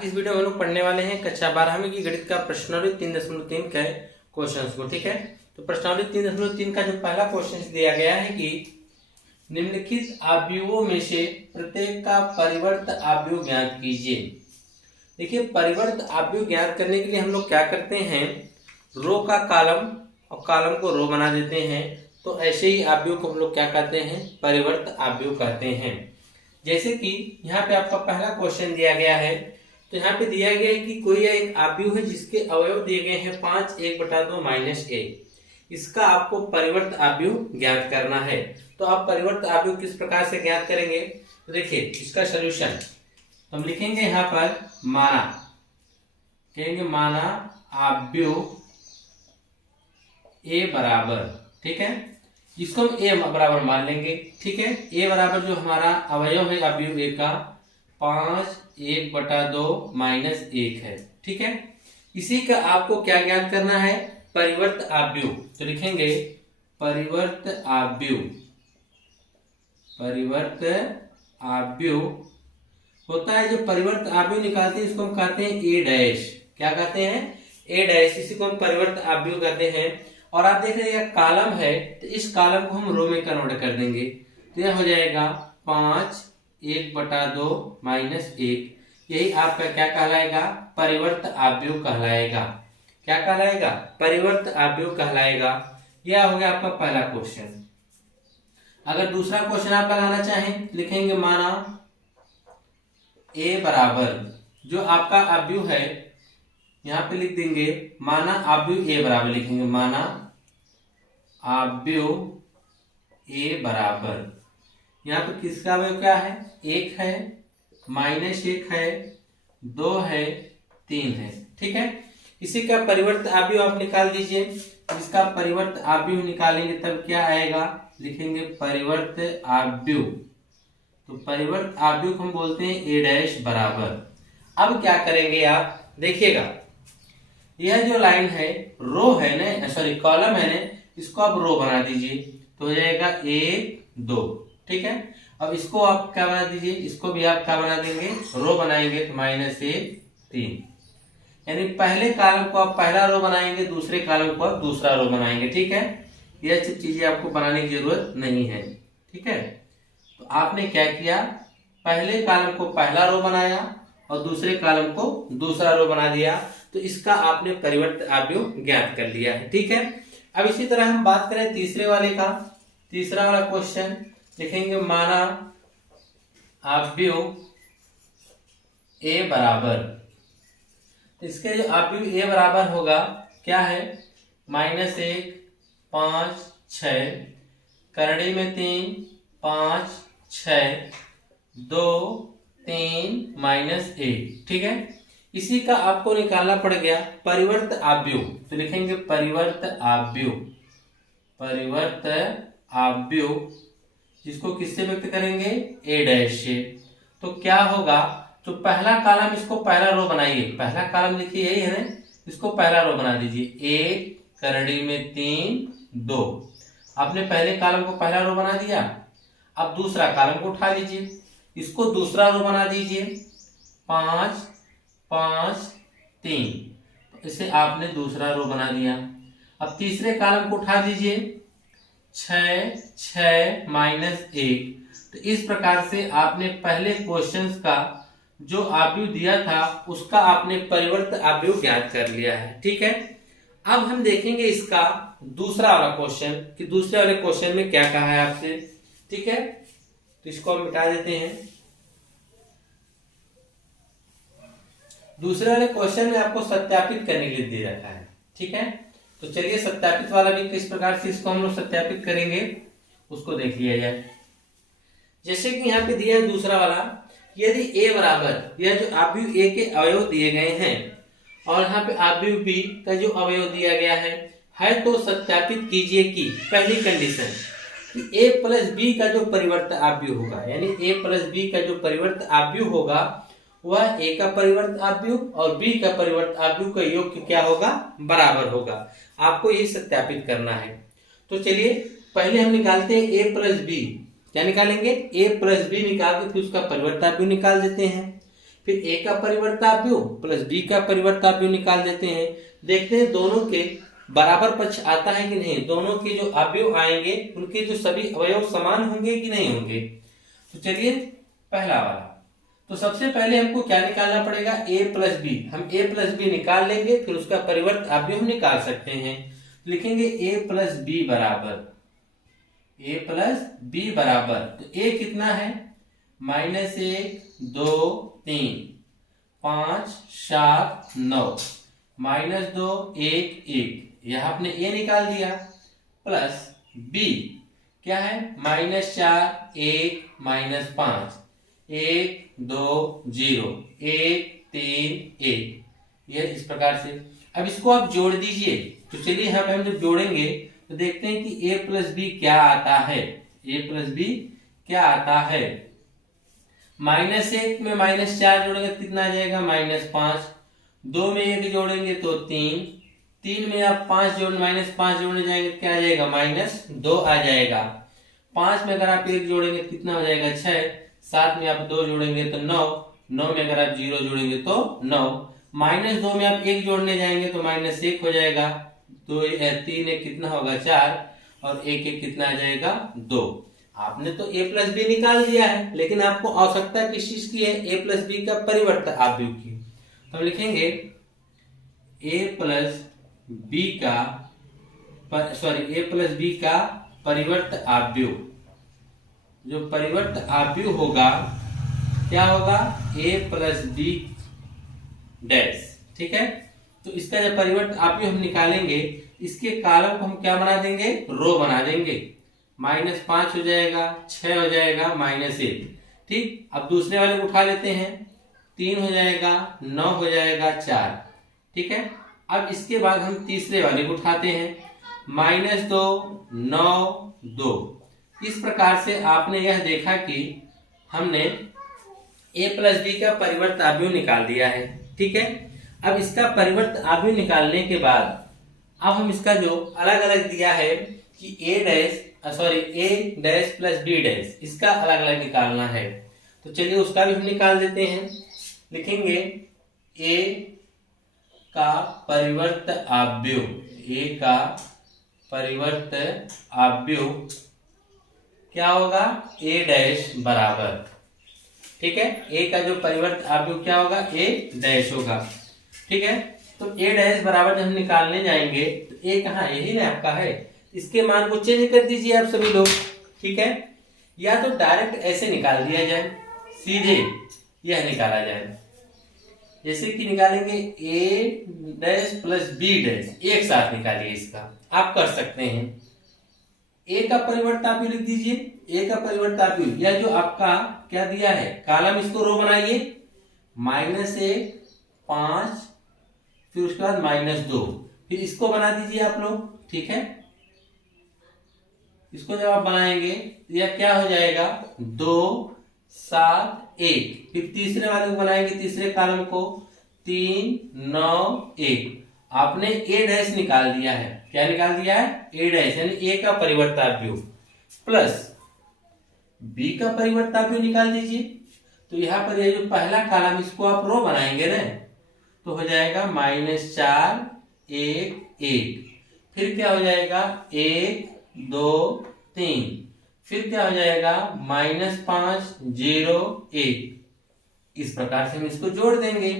आज की इस वीडियो में हम लोग पढ़ने वाले हैं कक्षा 12वीं की गणित का प्रश्नावली 3.3 के क्वेश्चंस को। ठीक है, तो प्रश्नावली 3.3 का जो पहला क्वेश्चन दिया गया है कि निम्नलिखित आव्यूहों में से प्रत्येक का परिवर्त आव्यूह ज्ञात कीजिए। देखिए, परिवर्त आव्यूह ज्ञात करने के लिए हम लोग क्या करते हैं, रो का कॉलम और कॉलम को रो बना देते हैं। तो ऐसे ही आव्यूह को हम लोग क्या कहते हैं, परिवर्त आव्यूह कहते हैं। जैसे कि यहाँ पे आपका पहला क्वेश्चन दिया गया है, तो यहाँ पे दिया गया है कि कोई एक आव्यूह है जिसके अवयव दिए गए हैं 5 1/2 -1। इसका आपको परिवर्त आव्यूह ज्ञात करना है। तो आप परिवर्त आव्यूह किस प्रकार से ज्ञात करेंगे, तो देखिए इसका सलूशन हम लिखेंगे यहाँ पर माना, कहेंगे माना आव्यूह ए बराबर, ठीक है, इसको हम ए बराबर मान लेंगे। ठीक है, ए बराबर जो हमारा अवयव है आव्यूह ए का 5 1/2 -1 है। ठीक है, इसी का आपको क्या ज्ञात करना है, परिवर्त आव्यूह। तो लिखेंगे परिवर्त आव्यूह। परिवर्त आव्यूह होता है, जो परिवर्त आव्यूह निकालते हैं इसको हम कहते हैं ए डैश। क्या कहते हैं, ए डैश, इसी को हम परिवर्त आव्यूह कहते हैं। और आप देख रहे हैं कॉलम है, तो इस कॉलम को हम रो में कन्वर्ट कर देंगे, तो यह हो जाएगा 5 1/2 -1। यही आपका क्या कहलाएगा, परिवर्त आव्यूह कहलाएगा। क्या कहलाएगा, परिवर्त आव्यूह कहलाएगा। यह हो गया आपका पहला क्वेश्चन। अगर दूसरा क्वेश्चन आप लगाना चाहें, लिखेंगे माना ए बराबर जो आपका आव्यूह है, यहां पे लिख देंगे माना आव्यूह ए बराबर, लिखेंगे माना आव्यूह ए बराबर। यहाँ पे किसका अवयव क्या है, 1 है, -1 है, 2 है, 3 है। ठीक है, इसी का परिवर्त आव्यूह आप निकाल दीजिए। इसका परिवर्त आव्यूह निकालेंगे तब क्या आएगा, लिखेंगे परिवर्त आव्यूह। तो परिवर्त आव्यूह को हम बोलते हैं ए डैश बराबर। अब क्या करेंगे आप देखिएगा, यह जो लाइन है रो है ना, सॉरी कॉलम है ना, इसको आप रो बना दीजिए, तो हो जाएगा 1 2। ठीक है, अब इसको आप क्या बना दीजिए, इसको भी आप क्या बना देंगे, रो बनाएंगे, तो -1 3। यानी पहले कॉलम को आप पहला रो बनाएंगे, दूसरे कॉलम को आप दूसरा रो बनाएंगे। ठीक है, यह सब चीजें आपको बनाने की जरूरत नहीं है। ठीक है, तो आपने क्या किया, पहले कॉलम को पहला रो बनाया और दूसरे कॉलम को दूसरा रो बना दिया, तो इसका आपने परिवर्त आव्यूह ज्ञात कर लिया है। ठीक है, अब इसी तरह हम बात करें तीसरे वाले का। तीसरा वाला क्वेश्चन लिखेंगे माना आव्यूह ए बराबर। इसके जो आव्यूह ए बराबर होगा क्या है, -1 5 6, करड़ी में 3 5 6 2 3 -1। ठीक है, इसी का आपको निकालना पड़ गया परिवर्त आव्यूह। तो लिखेंगे परिवर्त आव्यूह। परिवर्त आव्यूह जिसको किससे व्यक्त करेंगे, ए डैश से। तो क्या होगा, तो पहला कॉलम, इसको पहला रो बनाइए, पहला कॉलम लिखिए यही है ना, इसको पहला रो बना दीजिए, 1 करड़ी में 3 2। आपने पहले कॉलम को पहला रो बना दिया। अब दूसरा कॉलम को उठा लीजिए, इसको दूसरा रो बना दीजिए, 5 5 3। इसे आपने दूसरा रो बना दिया। अब तीसरे कॉलम को उठा दीजिए, 6 6 -1। तो इस प्रकार से आपने पहले क्वेश्चंस का जो आव्यूह दिया था उसका आपने परिवर्त आव्यूह ज्ञात कर लिया है। ठीक है, अब हम देखेंगे इसका दूसरा वाला क्वेश्चन कि दूसरे वाले क्वेश्चन में क्या कहा है आपसे। ठीक है, तो इसको हम मिटा देते हैं। दूसरे वाले क्वेश्चन में आपको सत्यापित करने के लिए दे रखा है। ठीक है, तो चलिए सत्यापित वाला भी किस प्रकार से इसको हम लोग सत्यापित करेंगे उसको देख लिया जाए। जैसे कि यहाँ पे दिया है दूसरा वाला, यदि ए बराबर, यह जो आव्यूह ए के अवयव दिए गए हैं और यहाँ पे आव्यूह बी का जो अवयव दिया गया है तो सत्यापित कीजिए कि पहली कंडीशन कि ए प्लस बी का जो परिवर्त आव्यूह होगा, यानी ए प्लस बी का जो परिवर्त आव्यूह होगा वह ए का परिवर्त आव्यूह और बी का परिवर्त आव्यूह का योग क्या होगा, बराबर होगा। आपको यही सत्यापित करना है। तो चलिए पहले हम निकालते हैं ए प्लस बी। क्या निकालेंगे, ए प्लस बी निकाल के फिर उसका परिवर्त आव्यूह निकाल देते हैं। फिर ए का परिवर्ताव्युह प्लस बी का परिवर्ताव्युह निकाल देते हैं। देखते हैं दोनों के बराबर पक्ष आता है कि नहीं, दोनों के जो अवयव आएंगे उनके जो सभी अवयव समान होंगे कि नहीं होंगे। तो चलिए पहला वाला, तो सबसे पहले हमको क्या निकालना पड़ेगा, a प्लस बी। हम a प्लस बी निकाल लेंगे, फिर उसका परिवर्त अवयव हम निकाल सकते हैं। लिखेंगे a प्लस बी बराबर, तो a कितना है, -1 2 3 5 7 9 -2 1 1, यहां आपने a निकाल दिया, प्लस b क्या है, -4 1 -5 1 2 0 1 3 1, यह इस प्रकार से। अब इसको आप जोड़ दीजिए। तो चलिए यहाँ पे हम जब जोड़ेंगे तो देखते हैं कि a प्लस बी क्या आता है, a प्लस बी क्या आता है। -1 में -4 जोड़ेंगे तो कितना आ जाएगा, -5। 2 में 1 जोड़ेंगे तो 3, 3 में आप -5 जोड़ने जाएंगे तो क्या आ जाएगा, -2 आ जाएगा। 5 में अगर आप 1 जोड़ेंगे तो कितना हो जाएगा, 6। 7 में आप 2 जोड़ेंगे तो 9, 9 में अगर आप 0 जोड़ेंगे तो 9। -2 में आप 1 जोड़ने जाएंगे तो -1 हो जाएगा। 2 3 1 कितना होगा, 4, और 1 1 कितना आ जाएगा, 2। आपने तो a प्लस बी निकाल दिया है, लेकिन आपको आवश्यकता किस चीज की है, a प्लस बी का परिवर्त अवयव की। तो हम लिखेंगे a प्लस बी का परिवर्त अवयव। जो परिवर्त अवयव होगा क्या होगा, a प्लस बी डैश, ठीक है। तो इसका जब परिवर्त अवयव हम निकालेंगे, इसके कॉलम को हम क्या बना देंगे, रो बना देंगे। -5 हो जाएगा, 6 हो जाएगा, -1, ठीक। अब दूसरे वाले को उठा लेते हैं, 3 हो जाएगा, 9 हो जाएगा, 4, ठीक है। अब इसके बाद हम तीसरे वाले को उठाते हैं, -2 9 2। इस प्रकार से आपने यह देखा कि हमने a प्लस बी का परिवर्त अवयव निकाल दिया है, ठीक है। अब इसका परिवर्त अवयव निकालने के बाद अब हम इसका जो अलग अलग दिया है कि a dash plus b dash, इसका अलग अलग निकालना है। तो चलिए उसका भी हम निकाल देते हैं। लिखेंगे a का परिवर्त अवयव, a का परिवर्त अवयव क्या होगा, a डैश बराबर, ठीक है। a का जो परिवर्त अवयव क्या होगा, a डैश होगा, ठीक है। तो a डैश बराबर जब हम निकालने जाएंगे तो a कहाँ, यही ना आपका है, इसके मान को चेंज कर दीजिए आप सभी लोग, ठीक है। या तो डायरेक्ट ऐसे निकाल दिया जाए, सीधे यह निकाला जाए। जैसे कि निकालेंगे a dash plus b dash, एक साथ निकालिए, इसका आप कर सकते हैं। a का परिवर्त अवयव लिख दीजिए, a का परिवर्त अवयव, या जो आपका क्या दिया है कॉलम, इसको रो बनाइए, -1 5, फिर उसके बाद -2, फिर इसको बना दीजिए आप लोग, ठीक है। इसको जब आप बनाएंगे तो यह क्या हो जाएगा, 2 7 1, फिर तीसरे वाले को बनाएंगे, तीसरे कॉलम को 3 9 1। आपने a डैश निकाल दिया है, क्या निकाल दिया है, a डैश, यानी a का परिवर्त अवयव प्लस b का परिवर्त अवयव निकाल दीजिए। तो यहाँ पर ये जो पहला कॉलम, इसको आप रो बनाएंगे ना, तो हो जाएगा -4 1 1, फिर क्या हो जाएगा 1 2 3, फिर क्या हो जाएगा -5 0 1। इस प्रकार से हम इसको जोड़ देंगे।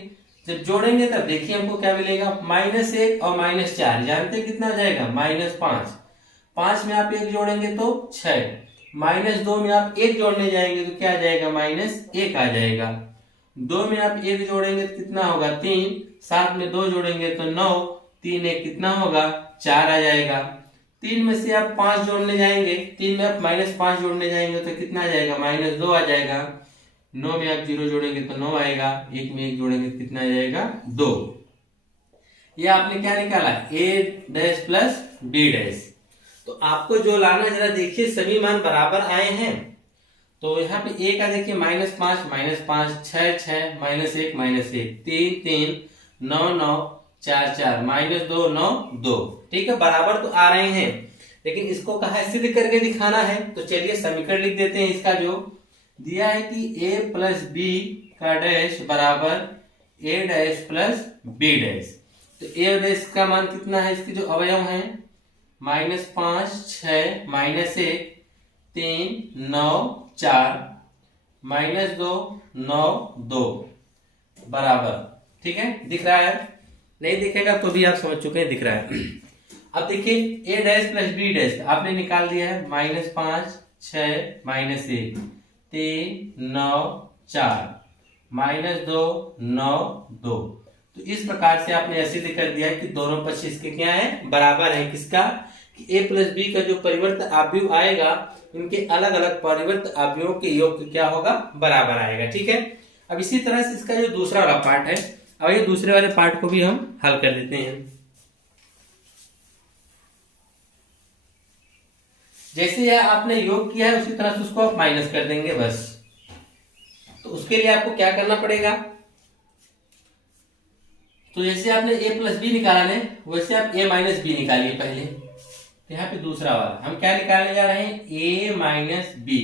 जब जोड़ेंगे तब देखिए हमको क्या मिलेगा, -1 और -4, जानते कितना आ जाएगा, -5। 5 में आप 1 जोड़ेंगे तो 6, -2 में आप 1 जोड़ने जाएंगे तो क्या आ जाएगा, -1 आ जाएगा। 2 में आप 1 जोड़ेंगे तो कितना होगा, 3। 7 में 2 जोड़ेंगे तो 9, 3 1 कितना होगा, 4 आ जाएगा। 3 में से आप 5 जोड़ने जाएंगे, 3 में आप -5 जोड़ने जाएंगे तो कितना आ जाएगा, -2 आ जाएगा। 9 में आप 0 जोड़ेंगे तो 9 आएगा, 1 में 1 जोड़ेंगे तो कितना आ जाएगा, 2। ये आपने क्या निकाला, a dash plus b dash. तो आपको जो लाना, जरा देखिए सभी मान बराबर आए हैं। तो यहाँ पे a का देखिए -5 -5, 6 6, -1 -1, 3 3, 9 9, 4 4, -2 9 2, ठीक है, बराबर तो आ रहे हैं। लेकिन इसको कहा है सिद्ध करके दिखाना है। तो चलिए समीकरण लिख देते हैं। इसका जो दिया है कि a प्लस बी का डैश बराबर ए डैश प्लस बी डैश। तो ए डैश का मान कितना है, इसके जो अवयव हैं -5 6 -1 3 9 4 -2 9 2 बराबर। ठीक है, दिख रहा है? नहीं दिखेगा तो भी आप समझ चुके हैं दिख रहा है। अब देखिए ए डैश प्लस बी डैश आपने निकाल दिया है -5 6 -1 3 9 4 -2 9 2। तो इस प्रकार से आपने ऐसे कर दिया कि दोनों पक्ष इसके क्या है, बराबर है। किसका? कि a प्लस बी का जो परिवर्त आव्यूह आएगा इनके अलग अलग परिवर्त आव्यूहों के योग क्या होगा, बराबर आएगा। ठीक है, अब इसी तरह से इसका जो दूसरा वाला पार्ट है, अब ये दूसरे वाले पार्ट को भी हम हल कर देते हैं। जैसे यह आपने योग किया है उसी तरह से उसको आप माइनस कर देंगे बस। तो उसके लिए आपको क्या करना पड़ेगा, तो जैसे आपने a प्लस बी निकाला है वैसे आप a माइनस बी निकालिए पहले। तो यहाँ पे दूसरा वाला हम क्या निकालने जा रहे हैं, a माइनस बी।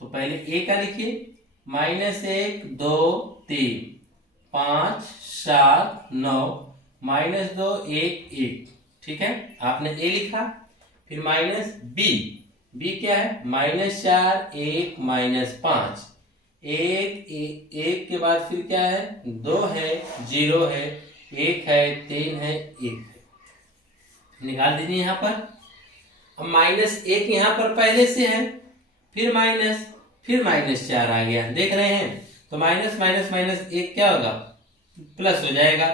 तो पहले a का लिखिए, -1 2 3 5 7 9 -2 1 1। ठीक है, आपने a लिखा, फिर माइनस b क्या है, -4 1 -5 1 के बाद फिर क्या है, 2 है 0 है 1 है 3 है 1 है। निकाल दीजिए यहाँ पर। अब -1 यहाँ पर पहले से है, फिर -4 आ गया, देख रहे हैं? तो माइनस माइनस माइनस 1 क्या होगा, प्लस हो जाएगा।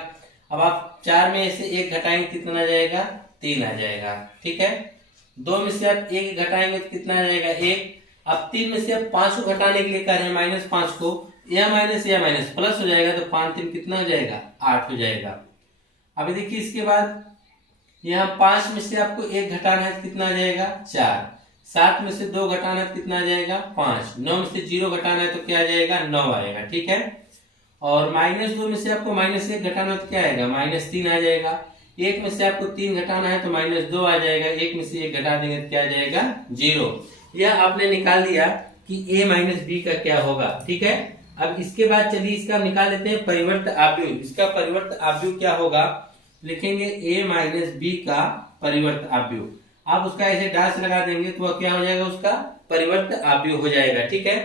अब आप 4 में से 1 घटाएंगे कितना आ जाएगा, 3 आ जाएगा। ठीक है, 2 में से आप 1 घटाएंगे तो कितना आ जाएगा, 1। अब 3 में से आप 5 को घटाने के लिए कह रहे हैं -5 को, या माइनस प्लस हो जाएगा, तो 5 3 कितना हो जाएगा, 8 हो जाएगा। अभी देखिए इसके बाद यहाँ 5 में से आपको 1 घटाना है तो कितना आ जाएगा, 4। 7 में से 2 घटाना है तो कितना आ जाएगा, 5। 9 में से 0 घटाना है तो क्या आ जाएगा, 9 आएगा। ठीक है, और -2 में से आपको -1 घटाना है तो क्या आएगा, -3 आ जाएगा। 1 में से आपको 3 घटाना है तो -2 आ जाएगा। 1 में से 1 घटा देंगे तो क्या आ जाएगा, 0। यह आपने निकाल दिया कि a माइनस बी का क्या होगा। ठीक है, अब इसके बाद चलिए इसका निकाल लेते हैं परिवर्त आव्यूह। इसका परिवर्त आव्यूह क्या होगा, लिखेंगे a माइनस बी का परिवर्त आव्यूह। आप उसका ऐसे डैश लगा देंगे तो वह क्या हो जाएगा, उसका परिवर्त आव्यूह हो जाएगा। ठीक है,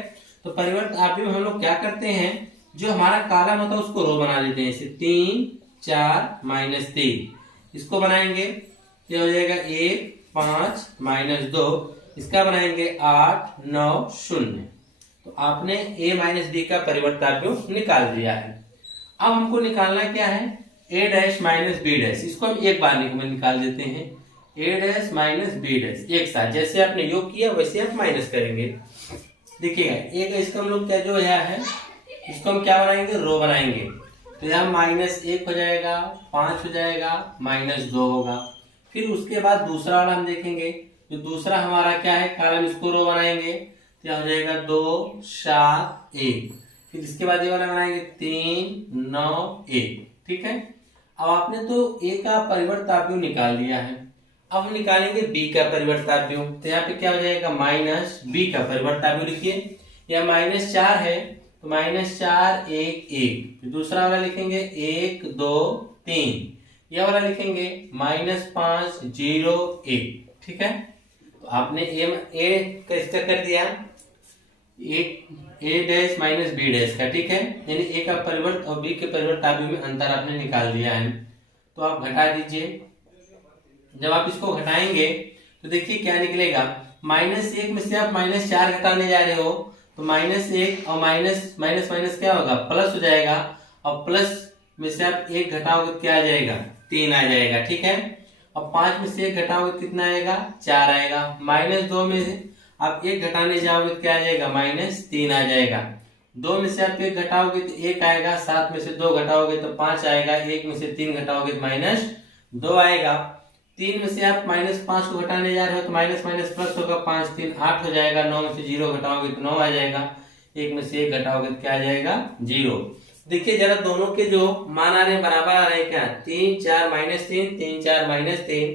तो परिवर्त आव्यूह हम लोग क्या करते हैं, जो हमारा कॉलम होता है उसको रो बना देते हैं। जैसे 3 4 -3 इसको बनाएंगे तो हो जाएगा 1 5 -2, इसका बनाएंगे 8 9 0। तो आपने a माइनस बी का परिवर्त आव्यूह निकाल दिया है। अब हमको निकालना क्या है, a dash minus B dash. इसको हम एक बार में निकाल देते हैं, a dash minus B dash एक साथ। जैसे आपने योग किया वैसे आप माइनस करेंगे। देखिएगा एक इसको हम लोग क्या जो यह है इसको हम क्या बनाएंगे, रो बनाएंगे। तो यहाँ -1 हो जाएगा, 5 हो जाएगा, -2 होगा। फिर उसके बाद दूसरा वाला हम देखेंगे, जो दूसरा हमारा क्या है कॉलम, इसको रो बनाएंगे तो यह हो जाएगा 2 7 1। फिर इसके बाद ये वाला बनाएंगे 3 9 1। ठीक है, अब आपने तो a का परिवर्त आव्यूह निकाल लिया है। अब हम निकालेंगे b का परिवर्त आव्यूह। तो यहाँ पे क्या हो जाएगा, -b का परिवर्त आव्यूह लिखिए। यह -4 है तो -4 1 1। दूसरा वाला लिखेंगे 1 2 3। यह वाला लिखेंगे -5 0 1। ठीक है, तो आपने a का इसका कर दिया, a dash minus B dash का। ठीक है, यानी a का परिवर्त और b के परिवर्त आव्यूह में अंतर आपने निकाल दिया है। तो आप घटा दीजिए। जब आप इसको घटाएंगे तो देखिए क्या निकलेगा, -1 में से आप -4 घटाने जा रहे हो तो -1 और माइनस माइनस माइनस क्या होगा, प्लस हो जाएगा। और प्लस में से आप 1 घटाओगे तो क्या आ जाएगा, 3 आ जाएगा। ठीक है, और 5 में से 1 घटाओगे तो कितना आएगा, 4 आएगा। -2 में से आप 1 घटाने जाओगे तो क्या आ जाएगा, -3 आ जाएगा। 2 में से आप 1 घटाओगे तो 1 आएगा। 7 में से 2 घटाओगे तो 5 आएगा। 1 में से 3 घटाओगे तो -2 आएगा। 3 में से आप -5 को घटाने जा रहे हो तो माइनस माइनस प्लस होगा, 5 3 8 हो जाएगा। 9 में से 0 घटाओगे तो 9 आ जाएगा। 1 में से 1 घटाओगे तो क्या आ जाएगा, 0। देखिए जरा दोनों के जो मान आ रहे हैं बराबर आ रहे हैं क्या, 3 4 -3 3 4 -3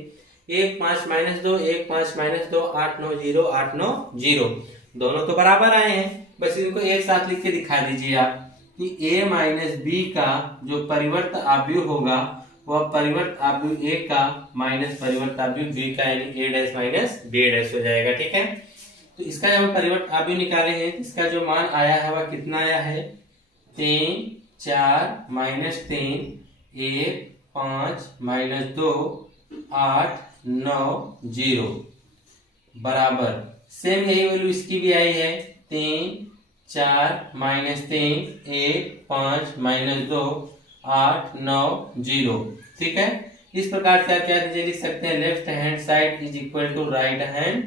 1 5 -2 1 5 -2 8 9 0 8 9 0। दोनों तो बराबर आए हैं, बस इनको एक साथ लिख के दिखा दीजिए आप। कि ए माइनस बी का जो परिवर्त आव्यूह होगा वह परिवर्त आव्यूह ए का माइनस परिवर्त आव्यूह बी का, यानी ए डैश माइनस बी डैश हो जाएगा। ठीक है, तो इसका जब हम परिवर्त आव्यूह निकाले हैं, इसका जो मान आया है वह कितना आया है, 3 4 माइनस 3 1 5 माइनस 2 8 9 0 बराबर सेम यही वैल्यू इसकी भी आई है, 3 4 माइनस 3 1 5 माइनस 2 8 9 0। ठीक है, इस प्रकार से आप क्या लिख सकते हैं, left hand side is equal to right hand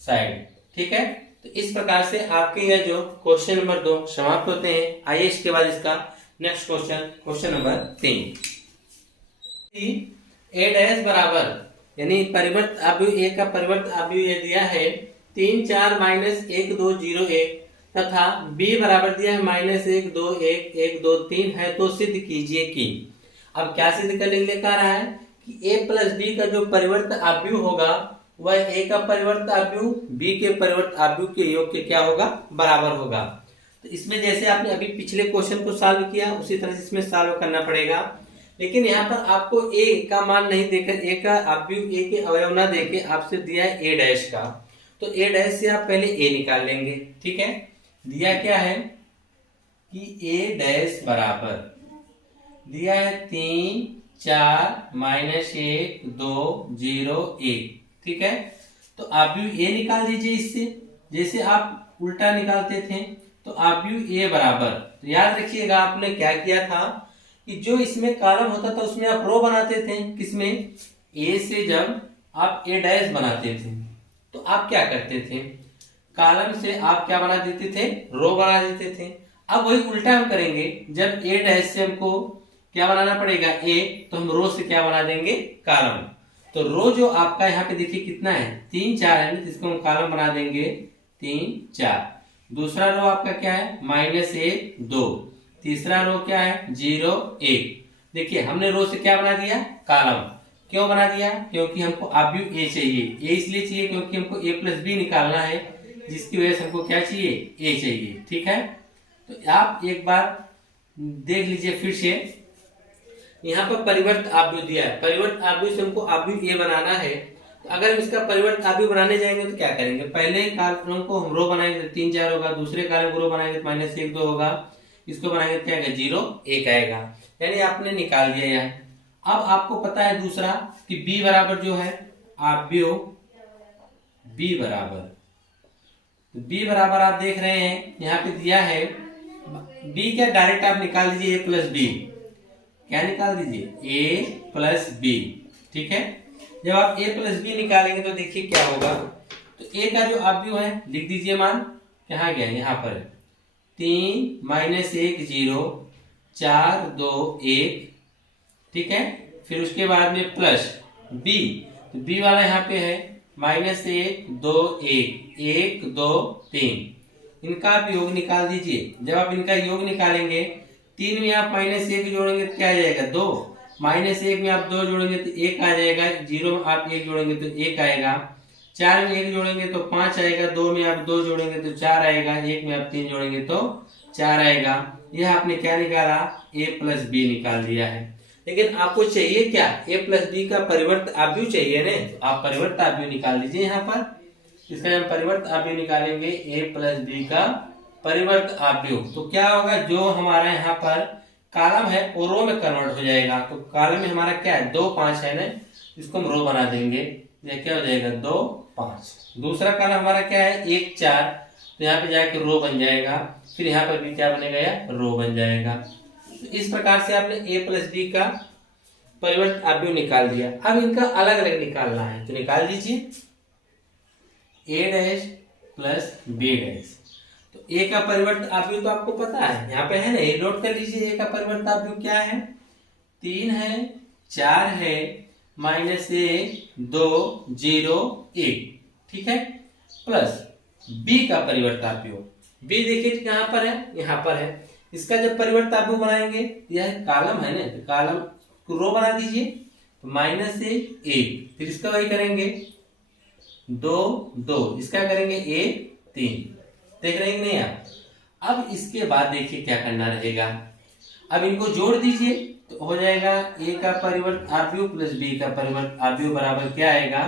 side. ठीक है, तो इस प्रकार से आपके यह जो क्वेश्चन नंबर 2 समाप्त होते हैं। आइए इसके बाद इसका नेक्स्ट क्वेश्चन, क्वेश्चन नंबर 3। ए डैश बराबर, यानी परिवर्त आव्यूह ए का परिवर्त आव्यूह ये दिया है 3 4 माइनस 1 2 0 1 तथा b बराबर दिया है माइनस 1 2 1 1 2 3 है, तो सिद्ध कीजिए कि। अब क्या सिद्ध करने के लिए कह रहा है कि a प्लस बी का जो परिवर्त आव्यूह होगा वह a का परिवर्त आव्यूह b के परिवर्त आव्यूह के योग के क्या होगा, बराबर होगा। तो इसमें जैसे आपने अभी पिछले क्वेश्चन को सॉल्व किया उसी तरह से इसमें सॉल्व करना पड़ेगा, लेकिन यहाँ पर आपको a का मान नहीं देकर, a का आव्यूह a के अवयव ना देके आपसे दिया है a डैश का, तो a डैश से आप पहले a निकाल लेंगे। ठीक है, दिया क्या है कि a डैश बराबर दिया है 3 4 माइनस 1 2 0 1। ठीक है, तो आव्यूह a निकाल दीजिए इससे, जैसे आप उल्टा निकालते थे। तो आव्यूह a बराबर, तो याद रखिएगा आपने क्या किया था कि जो इसमें कॉलम होता था उसमें आप रो बनाते थे। किसमें, a से जब आप a डैश बनाते थे तो आप क्या करते थे, कॉलम से आप क्या बना देते थे, रो बना देते थे। अब वही उल्टा हम करेंगे, जब a डैश से हमको क्या बनाना पड़ेगा a, तो हम रो से क्या बना देंगे, कॉलम। तो रो जो आपका यहाँ पे देखिए कितना है, 3 4 है, तो इसको हम कॉलम बना देंगे 3 4। दूसरा रो आपका क्या है, माइनस 1 2। तीसरा रो क्या है, 0 1। देखिए हमने रो से क्या बना दिया, कॉलम। क्यों बना दिया, क्योंकि हमको आव्यूह a चाहिए। a इसलिए चाहिए क्योंकि हमको a प्लस बी निकालना है, जिसकी वजह से हमको क्या चाहिए, a चाहिए। ठीक है, तो आप एक बार देख लीजिए फिर से, यहाँ पर परिवर्त आव्यूह दिया है, परिवर्त आव्यूह से हमको आव्यूह a बनाना है। तो अगर हम इसका परिवर्त आव्यूह बनाने जाएंगे तो क्या करेंगे, पहले कॉलम को हम रो बनाएंगे 3 4 होगा, दूसरे कॉलम को रो बनाएंगे तो माइनस 1 2 होगा, इसको बनाएंगे क्या आएगा, 0 1 आएगा, यानी आपने निकाल दिया यह। अब आपको पता है दूसरा कि b बराबर जो है आव्यूह b बराबर, तो b बराबर आप देख रहे हैं यहाँ पे दिया है b, क्या डायरेक्ट आप निकाल दीजिए a प्लस बी, क्या निकाल दीजिए a प्लस बी। ठीक है, जब आप a प्लस बी निकालेंगे तो देखिए क्या होगा, तो a का जो आव्यूह है लिख दीजिए, मान कहाँ गया, यहाँ पर 3 माइनस 1 0 4 2 1। ठीक है, फिर उसके बाद में प्लस b, तो b वाला यहाँ पे है माइनस 1 2 1 1 2 3। इनका आप योग निकाल दीजिए। जब आप इनका योग निकालेंगे, 3 में आप माइनस 1 जोड़ेंगे तो क्या आ जाएगा, 2। माइनस 1 में आप 2 जोड़ेंगे तो 1 आ जाएगा, 0 में आप 1 जोड़ेंगे तो 1 आएगा, 4 में 1 जोड़ेंगे तो 5 आएगा, 2 में आप 2 जोड़ेंगे तो 4 आएगा, 1 में आप 3 जोड़ेंगे तो 4 आएगा। यह आपने क्या निकाला, a प्लस बी निकाल दिया है। लेकिन आपको चाहिए क्या, a प्लस बी का परिवर्त आव्यूह चाहिए ना, तो आप परिवर्त आव्यूह निकाल लीजिए। यहाँ पर इसका हम परिवर्त आव्यूह निकालेंगे, a प्लस बी का परिवर्त आव्यूह, तो क्या होगा, जो हमारा यहाँ पर कॉलम है वो रो में कन्वर्ट हो जाएगा। तो कॉलम में हमारा क्या है, 2 5 है ना, इसको हम रो बना देंगे, यह क्या हो जाएगा 2 5। दूसरा कॉलम हमारा क्या है 1 4, तो यहाँ पे जाके रो बन जाएगा, फिर यहाँ पर भी क्या बनेगा, या रो बन जाएगा। तो इस प्रकार से आपने a प्लस बी का परिवर्त आव्यूह निकाल दिया। अब इनका अलग अलग निकालना है, तो निकाल दीजिए a dash plus b dash. तो a का परिवर्त आव्यूह तो आपको पता है, यहाँ पे है ना, ये नोट कर लीजिए। a का परिवर्त आव्यूह क्या है, 3 है 4 है माइनस 1 2 0 1। ठीक है, प्लस b का परिवर्त आव्यूह, b देखिए कहाँ पर है, यहाँ पर है। इसका जब परिवर्त आव्यूह बनाएंगे, यह कॉलम है ना, तो कॉलम को रो बना दीजिए, तो माइनस 1 फिर इसका वही करेंगे 2 2, इसका करेंगे 1 3। देख रहे हैं नहीं आप। अब इसके बाद देखिए क्या करना रहेगा, अब इनको जोड़ दीजिए तो हो जाएगा ए का परिवर्त आरबीयू प्लस बी का परिवर्त आरबीयू बराबर क्या आएगा,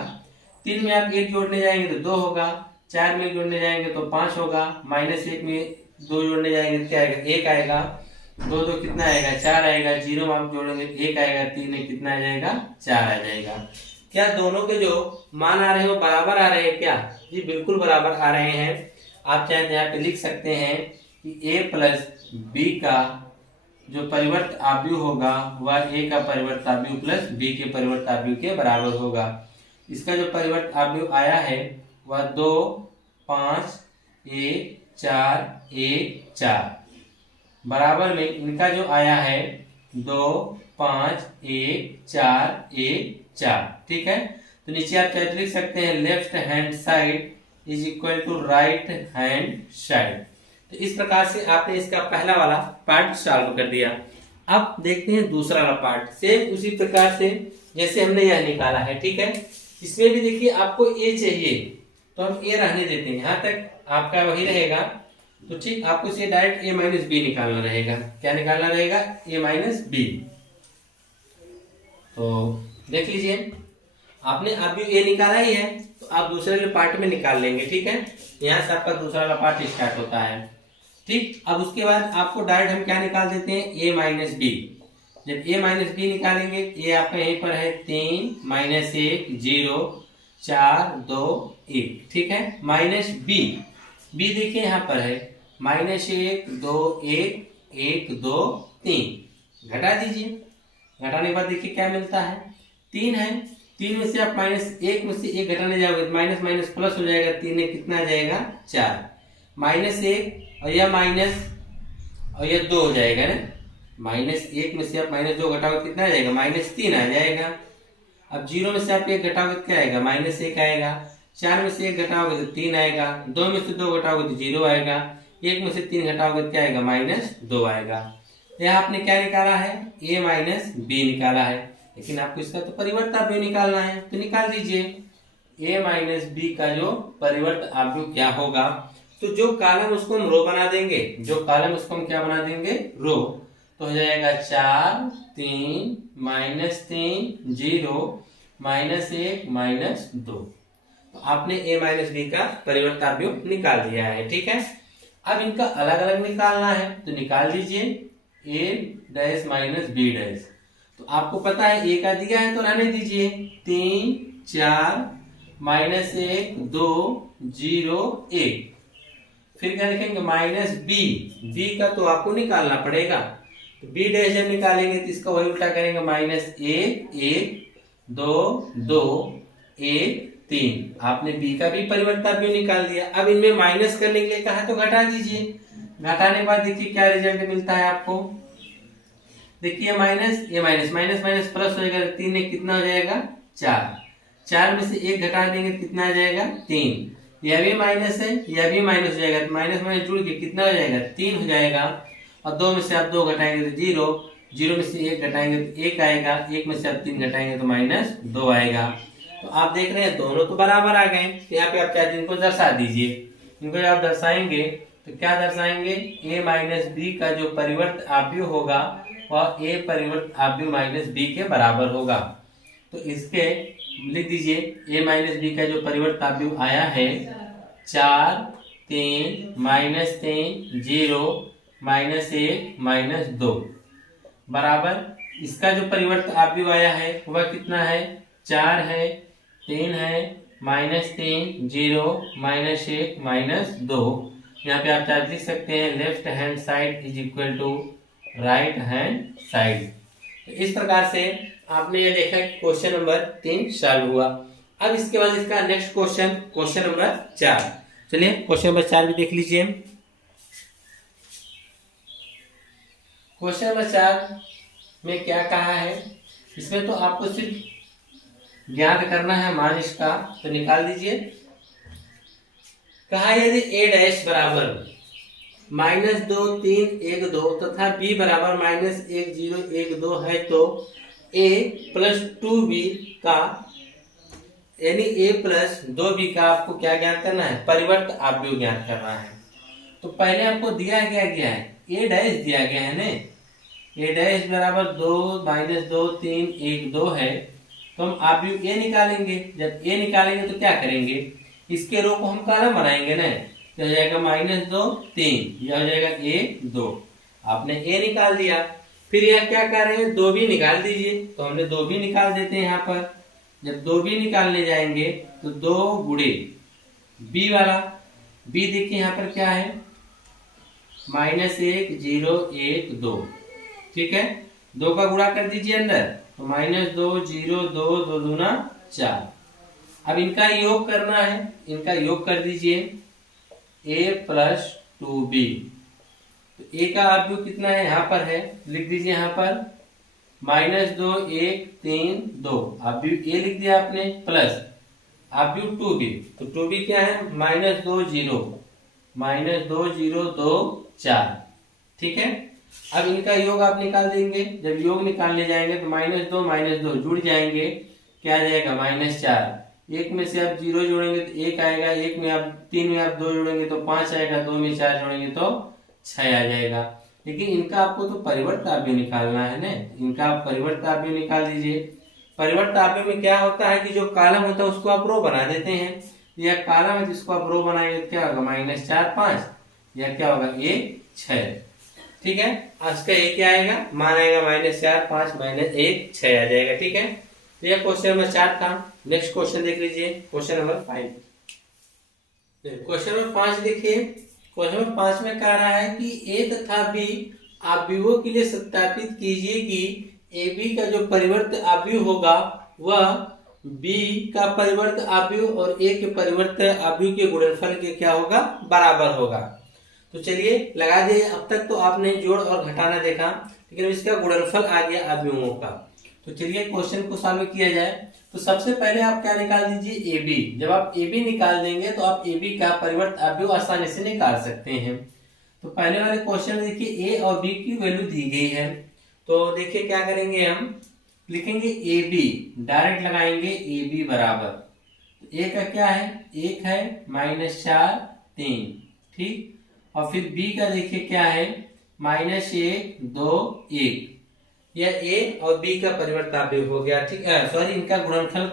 3 में आप 1 जोड़ने जाएंगे तो 2 होगा, 4 में जोड़ने जाएंगे तो 5 होगा, -1 में 2 जोड़ने जाएंगे तो क्या आएगा 1 आएगा, 2 2 कितना आएगा 4 आएगा, 0 में आप जोड़ेंगे 1 आएगा, 3 में कितना आ जाएगा 4 आ जाएगा। क्या दोनों के जो मान आ रहे हैं वो बराबर आ रहे हैं क्या? जी बिल्कुल बराबर आ रहे हैं। आप चाहे यहाँ पे लिख सकते हैं कि a प्लस बी का जो परिवर्त आव्यूह होगा वह a का परिवर्त आव्यूह प्लस b के परिवर्त आव्यूह के बराबर होगा। इसका जो परिवर्त आव्यूह आया है वह 2 5 1 4 1 4 बराबर में इनका जो आया है 2 5 1 4 1 4। ठीक है, तो नीचे आप चाहे लिख सकते हैं left hand side is equal to right hand side. तो इस प्रकार से आपने इसका पहला वाला पार्ट सॉल्व कर दिया। अब देखते हैं दूसरा वाला पार्ट, सेम उसी प्रकार से जैसे हमने यह निकाला है। ठीक है, इसमें भी देखिए आपको ए चाहिए तो हम ए रहने देते हैं, यहाँ तक आपका वही रहेगा। तो ठीक, आपको इसे डायरेक्ट ए माइनस बी निकालना रहेगा। क्या निकालना रहेगा? ए माइनस बी। तो देख लीजिए, आपने अभी ए निकाला ही है तो आप दूसरे वाले पार्ट में निकाल लेंगे। ठीक है, यहाँ से आपका दूसरा वाला पार्ट स्टार्ट होता है। ठीक, अब उसके बाद आपको डायरेक्ट हम क्या निकाल देते हैं? ए माइनस बी। जब ए माइनस बी निकालेंगे, ए आपका यहीं पर है 3 -1 0 4 2 1। ठीक है, माइनस बी, बी देखिए यहाँ पर है -1 2 1 1 2 3। घटा दीजिए, घटाने के बाद देखिए क्या मिलता है 3 है। 3 में से आप -1 में से 1 घटाने जाओगे तो माइनस माइनस प्लस हो जाएगा, 3 में कितना आ जाएगा 4, -1 और यह माइनस और यह 2 हो जाएगा ना। -1 में से आप -2 घटाओगे कितना आ जाएगा? -3 आ जाएगा। अब 0 में से आप 1 घटाओगे तो क्या आएगा? -1 आएगा। 4 में से 1 घटाओगे तो 3 आएगा। 2 में से 2 घटाओगे तो 0 आएगा। 1 में से 3 घटाओगे तो क्या आएगा? -2 आएगा। यहाँ आपने क्या निकाला है? a माइनस बी निकाला है, लेकिन आपको इसका तो परिवर्त आव्यूह निकालना है तो निकाल दीजिए। a माइनस बी का जो परिवर्त आव्यूह क्या होगा, तो जो कॉलम उसको हम रो बना देंगे, जो कॉलम उसको हम क्या बना देंगे? रो। तो हो जाएगा 4 3 -3 0 -1 -2। तो आपने a माइनस बी का परिवर्त आव्यूह निकाल दिया है। ठीक है, अब इनका अलग अलग निकालना है तो निकाल दीजिए a dash minus B dash. तो आपको पता है a का दिया है तो रहने दीजिए। 3 4 -1 2 0 1। फिर क्या लिखेंगे? माइनस बी, बी का तो आपको निकालना पड़ेगा। तो बी डैश जब निकालेंगे तो इसका वही उल्टा करेंगे, -1 1 2 2 1 3। आपने बी का भी परिवर्त आव्यूह निकाल दिया। अब इनमें माइनस करने के लिए कहा तो घटा दीजिए। घटाने के बाद देखिए क्या रिजल्ट मिलता है आपको। देखिए माइनस ये माइनस माइनस माइनस प्लस हो जाएगा, 3 में कितना हो जाएगा? 4। 4 में से 1 घटा देंगे तो कितना आ जाएगा? 3। यह भी माइनस है, यह भी माइनस हो जाएगा, माइनस माइनस जुड़ के कितना हो जाएगा? 3 हो जाएगा। और 2 में से आप 2 घटाएंगे तो 0, 0 में से 1 घटाएंगे तो 1 आएगा, 1 में से आप 3 घटाएंगे तो -2 आएगा। तो आप देख रहे हैं दोनों तो बराबर आ गए। तो यहाँ पे आप चाहे इनको दर्शा दीजिए। इनको जब आप दर्शाएंगे तो क्या दर्शाएंगे? a माइनस बी का जो परिवर्त आव्यूह होगा वह a परिवर्त आव्यूह माइनस बी के बराबर होगा। तो इसके लिख दीजिए a माइनस बी का जो परिवर्त आव्यूह आया है 4 3 -3 0 -1 -2 बराबर इसका जो परिवर्त आव्यूह आया है वह कितना है? 4 है, 3 है, -3 0 -1 -2। यहाँ पे आप चार्ज लिख सकते हैं left hand side is equal to right hand side. तो इस प्रकार से आपने ये देखा कि क्वेश्चन नंबर 3 सॉल्व हुआ। अब इसके बाद इसका नेक्स्ट क्वेश्चन, क्वेश्चन नंबर 4। चलिए क्वेश्चन नंबर 4 भी देख लीजिए। क्वेश्चन नंबर 4 में क्या कहा है, इसमें तो आपको सिर्फ ज्ञात करना है मान इसका, तो निकाल दीजिए। कहा यदि a डैश बराबर -2 3 1 2 तथा b बराबर -1 0 1 2 है तो a प्लस 2b का यानी a प्लस 2b का आपको क्या ज्ञात करना है? परिवर्त आव्यूह ज्ञात करना है। तो पहले आपको दिया गया है ए डैश दिया गया है ना, ए डैश बराबर 2 - 2 3 1 2 है। तो हम आप भी ए निकालेंगे। जब ए निकालेंगे तो क्या करेंगे, इसके रो को हम कॉलम बनाएंगे ना, तो हो जाएगा -2 3, यह हो जाएगा ए 2। आपने ए निकाल दिया। फिर यह क्या कर रहे हैं, 2 भी निकाल दीजिए। तो हमने 2 भी निकाल देते हैं यहाँ पर। जब 2 भी निकालने जाएंगे तो 2 गुणे बी वाला, बी देखिए यहाँ पर क्या है, -1 0 1 2। ठीक है, 2 का गुणा कर दीजिए अंदर, तो -2 0 2 2 दूना 4। अब इनका योग करना है, इनका योग कर दीजिए, a + 2b। तो a का आव्यूह कितना है यहाँ पर है, लिख दीजिए यहाँ पर -2 1 3 2। आव्यूह a लिख दिया आपने, प्लस आव्यूह 2b। तो 2b क्या है, -2 0 -2 0 2 4। ठीक है, अब इनका योग आप निकाल देंगे। जब योग निकालने जाएंगे तो -2 -2 जुड़ जाएंगे, क्या आ जाएगा -4। एक में से आप 0 जोड़ेंगे तो 1 आएगा, एक में आप 3 में आप 2 जोड़ेंगे तो 5 आएगा, 2 में 4 जोड़ेंगे तो 6 आ जाएगा। लेकिन इनका आपको तो परिवर्त आव्यूह निकालना है ना, इनका आप परिवर्त आव्यूह निकाल दीजिए। परिवर्त आव्यूह में क्या होता है कि जो कॉलम होता है उसको आप रो बना देते हैं। यह कॉलम है जिसको आप रो बनाएंगे तो क्या होगा, -4 5, या क्या होगा, a 6। ठीक है, इसका ए क्या आएगा, मान आएगा -4 5 -1 6 आ जाएगा। ठीक है, तो यह क्वेश्चन नंबर 4 था। नेक्स्ट क्वेश्चन देख लीजिए, क्वेश्चन नंबर 5। क्वेश्चन नंबर 5 देखिए, क्वेश्चन नंबर 5 में कह रहा है कि ए तथा बी आव्यूहों के लिए सत्यापित कीजिए कि ए बी का जो परिवर्त आव्यूह होगा वह बी का परिवर्त आव्यूह और ए के परिवर्त आव्यूह के गुणनफल के क्या होगा, बराबर होगा। तो चलिए लगा दिए। अब तक तो आपने जोड़ और घटाना देखा, लेकिन इसका गुणनफल आ गया आव्यूहों का। तो चलिए क्वेश्चन को सॉल्व किया जाए। तो सबसे पहले आप क्या निकाल दीजिए, ए बी। जब आप ए बी निकाल देंगे तो आप ए बी का परिवर्त आव्यूह आसानी से निकाल सकते हैं। तो पहले वाले क्वेश्चन देखिए, ए और बी की वैल्यू दी गई है। तो देखिए क्या करेंगे, हम लिखेंगे ए बी, डायरेक्ट लगाएंगे ए बी बराबर, तो ए का क्या है, 1 है -4 3। ठीक, और फिर बी का देखिए क्या है, -1 2 1। यह ए और बी का परिवर्त आव्यूह हो गया। ठीक है, सॉरी, इनका गुणनफल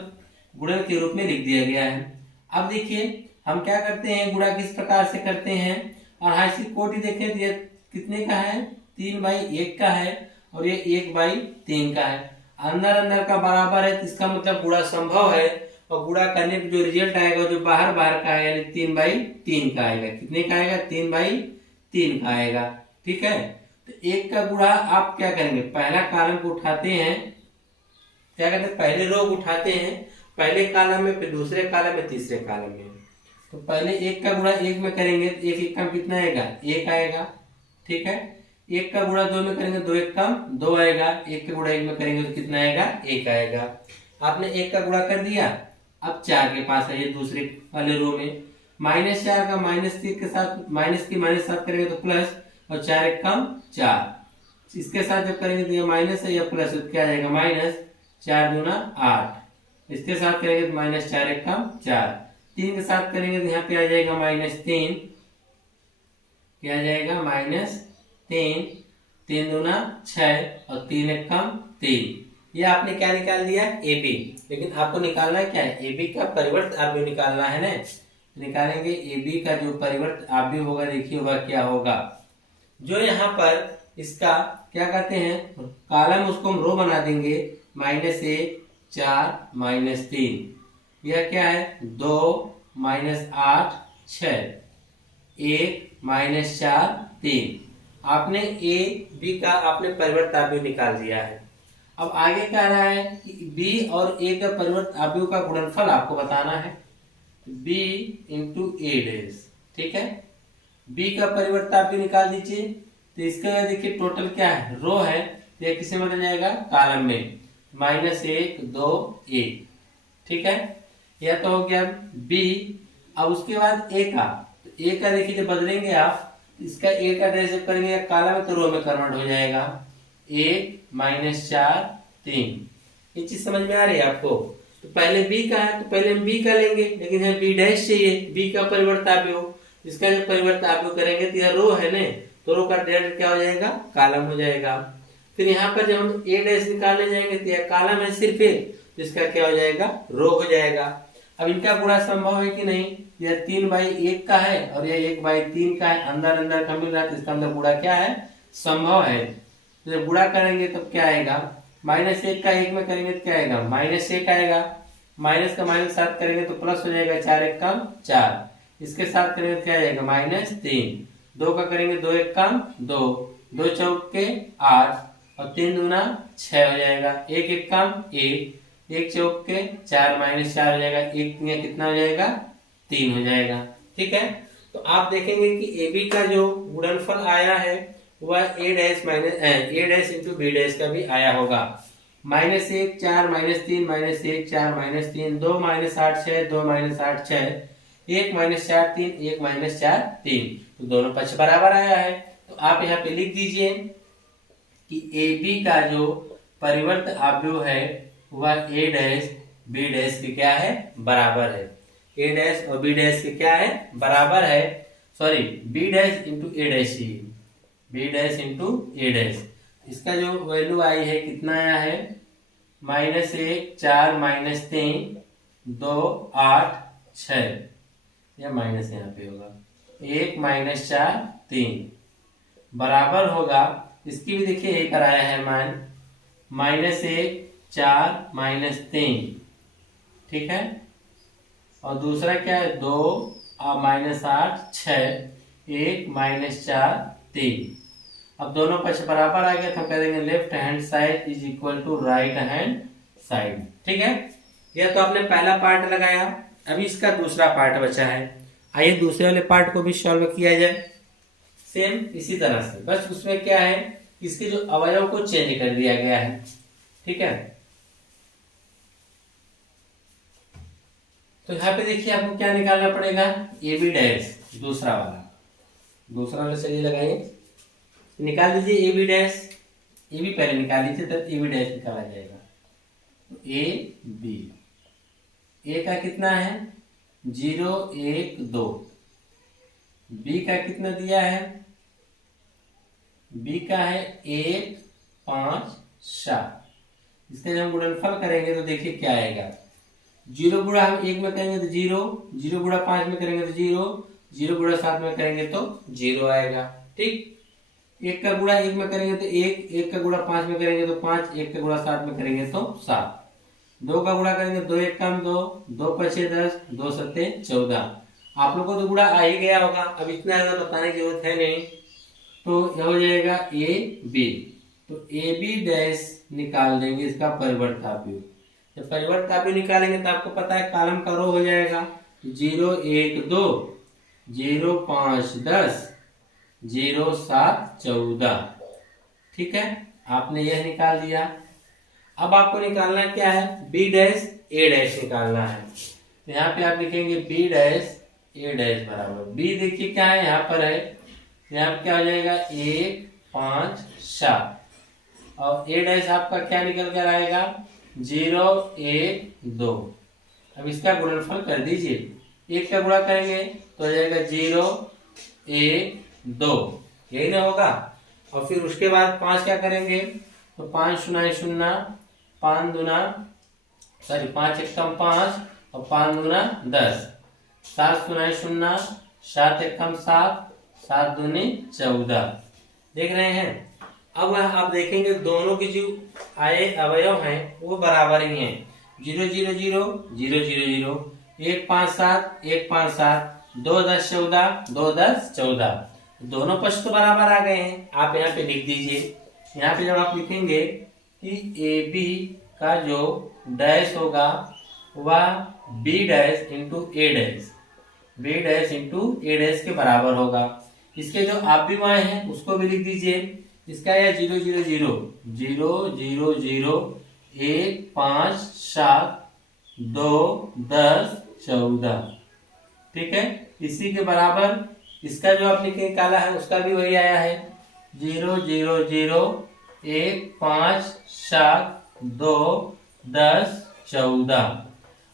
गुणन के रूप में लिख दिया गया है। अब देखिए हम क्या करते हैं, गुणा किस प्रकार से करते हैं। और हाई कोटि देखें तो ये कितने का है, 3/1 का है, और ये 1/3 का है। अंदर अंदर का बराबर है, तो इसका मतलब गुणा संभव है। और गुणा करने पर जो रिजल्ट आएगा जो बाहर का है, यानी 3/3 का आएगा। कितने का आएगा, 3/3 का आएगा। ठीक है, तो 1 का गुणा आप क्या करेंगे, पहला कॉलम को उठाते हैं, क्या करते हैं, पहले रो उठाते हैं, पहले कॉलम में, फिर दूसरे कॉलम में, तीसरे कॉलम में। तो पहले 1 का गुणा 1 में करेंगे तो 1 1 कम कितना आएगा, 1 आएगा। ठीक है, 1 का गुणा 2 में करेंगे, 2 1 कम 2 आएगा। 1 का गुणा 1 में करेंगे तो कितना आएगा, 1 आएगा। आपने 1 का गुणा कर दिया। अब 4 के पास है, ये दूसरे वाले रो में -4 का -3 के साथ माइनस की -7 करेंगे तो प्लस, और 4 1 कम 4। इसके साथ जब करेंगे तो ये माइनस है, या प्लस, तो क्या जाएगा, -4 दूना 8। इसके साथ करेंगे तो -4 1 कम 4। 3 के साथ करेंगे तो यहाँ पे आ जाएगा -3, क्या आ जाएगा, -3 3 दूना 6, और 3 1 कम 3। ये आपने क्या निकाल दिया, ए बी। लेकिन आपको निकालना है क्या है, ए बी का परिवर्त आव्यूह निकालना है ना। निकालेंगे ए बी का जो परिवर्त आव्यूह होगा, देखिए वह क्या होगा। जो यहाँ पर इसका क्या कहते हैं, कॉलम उसको हम रो बना देंगे, -1 4 -3। यह क्या है, 2 -8 6 1 -4 3। आपने ए बी का आपने परिवर्त आव्यूह निकाल दिया है। अब आगे क्या रहा है कि बी और ए का परिवर्त आव्यूह का गुणनफल आपको बताना है, b × a'। ठीक है, b का परिवर्त आव्यूह निकाल दीजिए। तो इसका देखिए टोटल क्या है, रो है, तो ये किसमें बदल जाएगा, कॉलम में, -1 2 1। ठीक है, यह तो हो गया b। अब उसके बाद a का, तो a का देखिए जब बदलेंगे आप, इसका a का ड्रेस जब करेंगे कॉलम में तो रो में कन्वर्ट हो जाएगा, 1 -4 3। ये चीज समझ में आ रही है आपको। तो पहले b का है तो पहले हम b का लेंगे, लेकिन हमें b डैश चाहिए, b का परिवर्त आव्यूह। इसका जो परिवर्तन आप लोग करेंगे तो यह रो है ने, तो रो का डेल्टा क्या हो जाएगा, कॉलम हो जाएगा। फिर यहाँ पर जब हम ए डैश निकालने जाएंगे तो यह कॉलम है सिर्फ एक, तो इसका क्या हो जाएगा, रो हो जाएगा। अब इनका गुणा संभव है कि नहीं, यह 3/1 का है और यह 1/3 का है, अंदर अंदर का मिल रहा है, तो इसका अंदर गुणा क्या है, संभव है। तो जब गुणा करेंगे तब क्या आएगा, -1 का 1 में करेंगे तो क्या आएगा, -1 आएगा। माइनस का माइनस साथ करेंगे तो प्लस हो जाएगा, 4 1 कम 4, इसके साथ करेंगे तो क्या आएगा, -3, 2 का करेंगे 2 1 कम 2, 2 चौके 8 और 3 दूना 6 हो जाएगा, 1 1 कम 1, 1 चौके 4 -4 हो जाएगा, 1 3 कितना हो जाएगा, 3 हो जाएगा। ठीक है, तो आप देखेंगे कि ए बी का जो गुणनफल आया है वह ए डैश इंटू बी डैश का भी आया होगा। -1 4 -3 -1 4 -3 2 -8 6 2 -8 6 1 -4 3 1 -4 3, तो दोनों पक्ष बराबर आया है। तो आप यहाँ पे लिख दीजिए कि ए बी का जो परिवर्त अवयव है वह ए डैश बी डैश के क्या है, बराबर है। ए डैश और बी डैश के क्या है, बराबर है, सॉरी बी डैश इंटू ए डैश, ही बी डैश इंटू ए डैश। इसका जो वैल्यू आई है कितना आया है, -1 4 -3 2 8 6, या माइनस यहाँ पे होगा 1 -4 3 बराबर होगा, इसकी भी देखिए एक आया है मान, -1 4 -3, ठीक है, और दूसरा क्या है 2 -8 6 1 -4 3। अब दोनों पक्ष बराबर आ गया तो हम कह देंगे left hand side is equal to right hand side. ठीक है, यह तो आपने पहला पार्ट लगाया, अभी इसका दूसरा पार्ट बचा है। आइए दूसरे वाले पार्ट को भी सॉल्व किया जाए सेम इसी तरह से, बस उसमें क्या है, इसके जो अवयव को चेंज कर दिया गया है। ठीक है, तो यहाँ पे देखिए आपको क्या निकालना पड़ेगा, ए बी डैश, दूसरा वाला चलिए लगाइए, निकाल दीजिए A B dash, A B पहले निकाल लीजिए तब ए बी डैश निकाला जाएगा। तो ए बी, ए का कितना है 0 1 2, बी का कितना दिया है, बी का है 1 5 7, इसका जब हम गुणनफल करेंगे तो देखिए क्या आएगा, 0 गुणा हम 1 में करेंगे तो 0, 0 गुणा 5 में करेंगे तो 0, 0 गुणा 7 में करेंगे तो 0 आएगा। ठीक, 1 का गुणा 1 में करेंगे तो 1, 1 का गुणा 5 में करेंगे तो 5, 1 का गुणा 7 में करेंगे तो 7, 2 का गुणा करेंगे 2 1 कम 2, 2 5 10, 2 7 14। आप लोगों को तो गुणा आ ही गया होगा, अब इतना ज्यादा बताने की जरूरत है नहीं। तो यह हो जाएगा ए बी, तो ए बी डैश निकाल देंगे इसका परिवर्तापी। जब परिवर्तापी निकालेंगे तो आपको पता है कॉलम का रो हो जाएगा 0 1 2 0 5 10 0 7 14। ठीक है, आपने यह निकाल दिया। अब आपको निकालना क्या है, बी डैश ए डैश निकालना है। तो यहाँ पे आप लिखेंगे बी डैश ए डैश बराबर, बी देखिए क्या है यहाँ पर है, यहाँ पे क्या हो जाएगा 1 5 7, और ए डैश आपका क्या निकल कर आएगा 0 1 2। अब इसका गुणनफल कर दीजिए, 1 का गुणा करेंगे तो हो जाएगा 0 1 2, यही ना होगा। और फिर उसके बाद 5 क्या करेंगे, तो 5 0 0, 5 दूना सॉरी 5 1 कम 5 और 5 दूना 10, 7 0 0, 7 1 कम 7, 7 दूनी 14। देख रहे हैं, अब आप देखेंगे दोनों की जो आए अवयव हैं वो बराबर ही हैं, 0 0 0 0 0 0, 1 5 7 1 5 7, 2 10 14 2 10 14, दोनों पक्ष तो बराबर आ गए हैं। आप यहाँ पे लिख दीजिए, यहाँ पे जब आप लिखेंगे कि ए बी का जो डैश होगा वह बी डैश इंटू ए डैश, बी डैश इंटू ए डैश के बराबर होगा। इसके जो अव्यय हैं उसको भी लिख दीजिए, इसका है 0 0 0 0 0 0 1 5 7 2 10 14। ठीक है, इसी के बराबर इसका जो आपने निकाला है उसका भी वही आया है 0 0 0 1 5 7 2 10 14।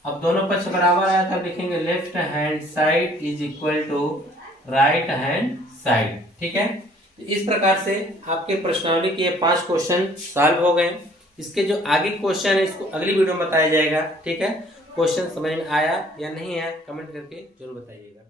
अब दोनों पक्ष बराबर आया था, लिखेंगे left hand side is equal to right hand side. ठीक है, इस प्रकार से आपके प्रश्नावली के 5 क्वेश्चन सॉल्व हो गए। इसके जो आगे क्वेश्चन है इसको अगली वीडियो में बताया जाएगा। ठीक है, क्वेश्चन समझ में आया या नहीं आया कमेंट करके जरूर बताइएगा।